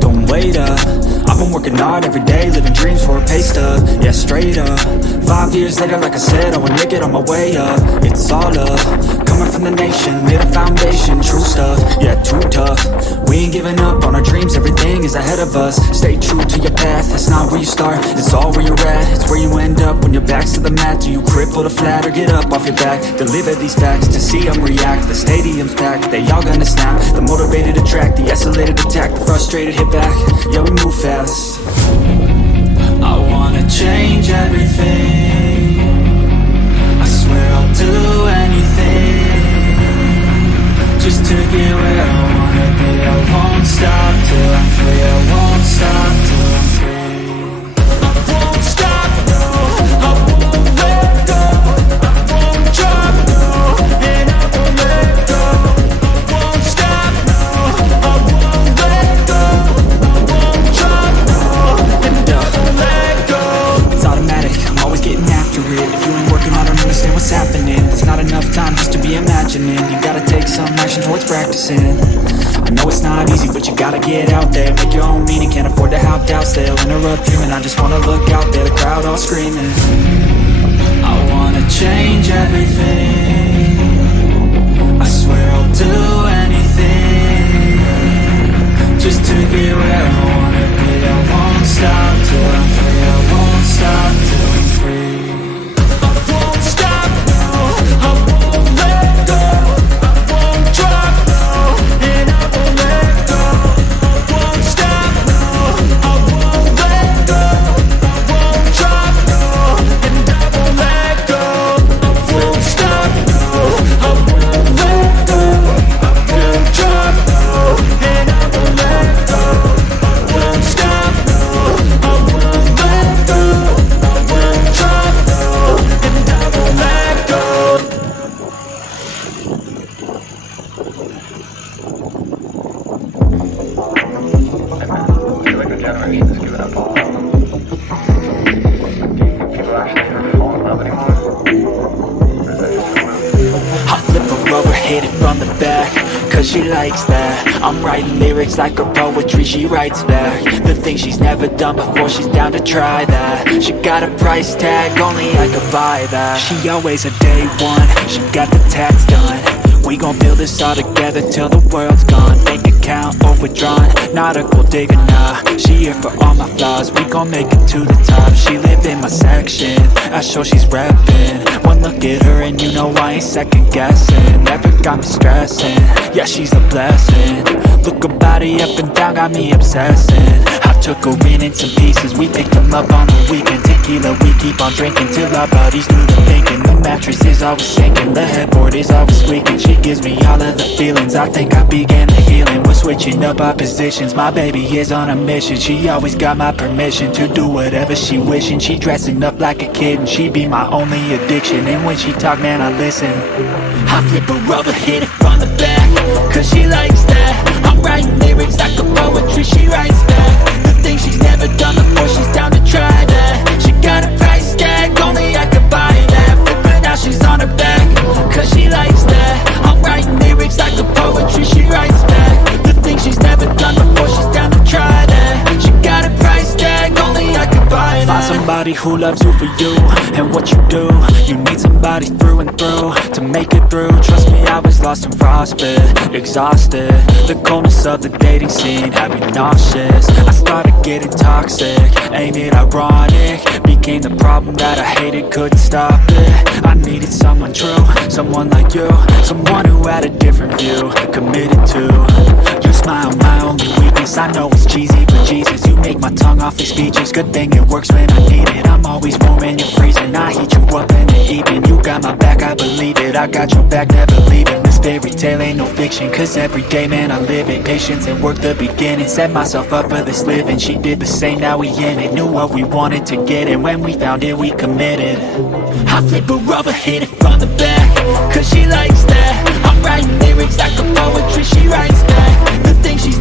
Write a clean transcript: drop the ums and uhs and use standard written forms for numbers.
Don't wait up, I've been working hard every day, living dreams for a pay stub. Yeah, straight up, 5 years later, like I said, I would make it on my way up. It's all love, coming from the nation, made a foundation, true stuff, yeah, too tough. We ain't giving up on our dreams, everything is ahead of us. Stay true to your path, that's not where you start, it's all where you're at. It's where you end up when your back's to the mat. Do you cripple the flat or get up off your back? Deliver these facts to see them react. The stadium's packed, they all gonna snap. The motivated attract, the isolated attack. The frustrated hit back, yeah, we move fast. I wanna change everything, I swear I'll do anything, just to get where I wanna be. I won't stop till I'm free, I won't stop till I'm free. I won't stop, no, I won't let go. I won't drop, no, and I won't let go. I won't stop, no, I won't let go. I won't drop, no, and I won't let go. It's automatic, I'm always getting after it. If you ain't working, I don't understand what's happening. There's not enough time just to be imagining. You gotta take some action towards practicing. I know it's not easy, but you gotta get out there. Make your own meaning, can't afford to have doubts. They'll interrupt dreaming, I just wanna look out there. The crowd all screaming. I wanna change everything, I swear I'll do anything, just to get where I wanna be. I won't stop till I'm free, I won't stop till I'm free. I won't stop, no, I won't let go. I won't drop, no, and I won't let go. I won't stop, no, I won't let go. I won't drop, no, and I won't let go. I won't stop, no, I won't let go. I won't drop, no, and I won't let go. I won't stop, no, I won't let go. I won't drop, no, and I won't let go. I feel like the generation has given up on love. Do you think people actually ever fall in love anymore? Or is that just a movie? I flip her over, hit it from the back, cause she likes that. I'm writing lyrics like her poetry, she writes back. The things she's never done before, she's down to try that. She got a price tag, only I could buy that. She always a day one, she got the tats done. We gon' build this all together till the world's gone. Bank account overdrawn, not a gold digger, nah. She here for all my flaws, we gon' make it to the top. She live in my section, I show she's reppin'. One look at her and you know I ain't second guessing. Never got me stressing, yeah, she's a blessing. Look her body up and down, got me obsessing. I took her in some pieces, we picked them up on the weekend. Tequila, we keep on drinking till our bodies do the thinking. The mattress is always sinking, the headboard is always squeaking. She gives me all of the feelings, I think I began the healing. We're switching up our positions, my baby is on a mission. She always got my permission to do whatever she wishing. She dressing up like a kid and she be my only addiction. And when she talk, man, I listen. I flip her over, hit it from the back, cause she likes that. I'm writing lyrics like a poetry, she writes back. The things she's never done before, she's down to try that. She got a price tag, only I could buy that. Flip her, now she's on her back, cause she likes that. I'm writing lyrics like a poetry, she writes back. The things she's never done before, she's down to try that. She got a price tag, only I could buy that. Find somebody who loves you for you and what you do. You need somebody through and through to make it through. Trust me, I was lost and frostbit, exhausted. The coldness of the dating scene had me nauseous. I started getting toxic, ain't it ironic? Became the problem that I hated, couldn't stop it. I needed someone true, someone like you, someone who had a different view, committed to. Your smile, my only weakness. I know it's cheesy, but Jesus, you make my tongue awfully speechless. Good thing it works when I need it. I'm always warm and you're freezing. I heat you up in the evening. You got my back, I believe it. I got your back, never leaving. This fairy tale ain't no fiction, cause every day, man, I live it. Patience and work the beginning. Set myself up for this living. She did the same, now we in it. Knew what we wanted to get, and when we found it, we committed. I flip her over, hit it from the back, cause she likes that. I'm writing lyrics like a poetry, she writes back. The things she's